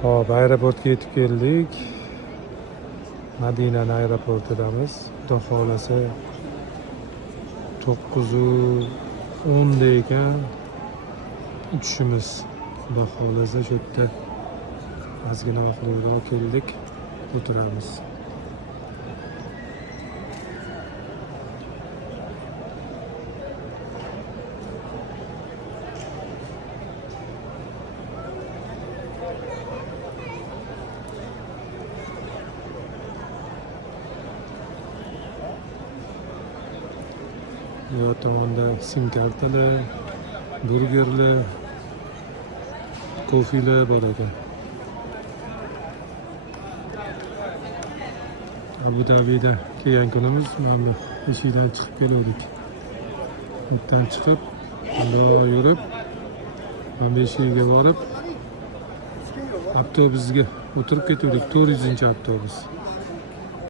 Hop, aeroportga yetib keldik. Madina aeroportidamiz. Xudo xolasa 9:10 ekan uchishimiz. Xudo xolasa shu yerda ozgina vaqtliroq keldik. O'tiramiz. Bu tomonda sim kartalar, burgerlar, kofilar bor ekan. Abu Dabida kelgan kunimiz mana eshikdan chiqib keldik. Bundan chiqib, bundoq yurib, mana bu eshikka borib, avtobusga o'tirib ketdik. 400-avtobus.